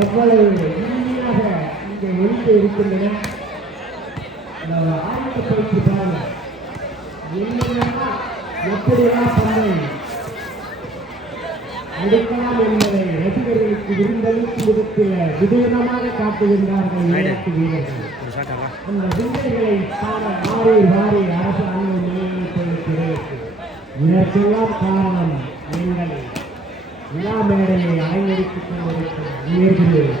எவ்வளவு இனிமையாக இங்கே ஒழித்து இருக்கின்றன. ஆயுத பயிற்சி பாருங்க, என்னென்னா எப்படியெல்லாம் பந்தை அடிக்கலாம் என்பதை ரசிகர்களுக்கு விருந்தளிக்கும் விதத்தில் விதவிதமாக காட்டுகின்றார்கள் விளையாட்டு வீரர்கள். அந்த விருதுகளை காண மாறி வாரி அரசு அன்பு நிலையமைத்திருக்கிறது. இதற்கெல்லாம் காரணம் எங்கள் விழா மேடையை அலங்கரித்துக் கொண்டிருக்கிற வீரர்கள்.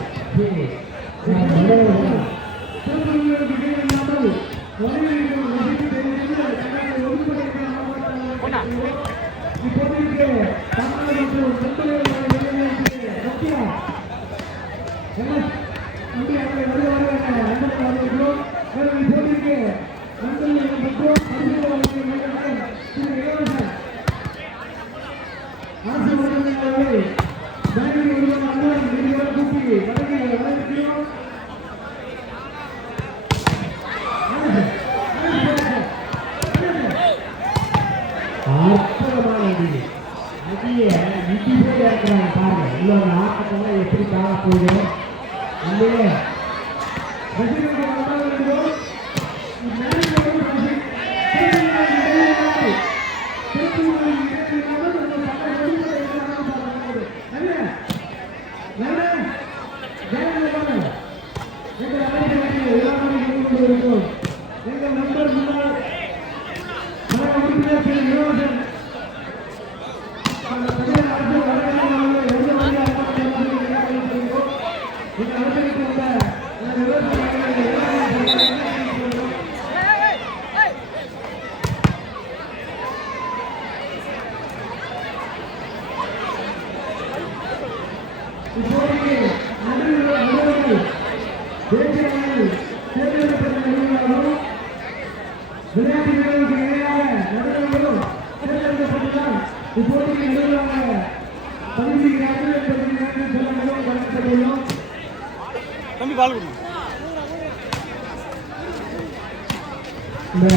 எப்படி காண போகுது இல்லையே இந்த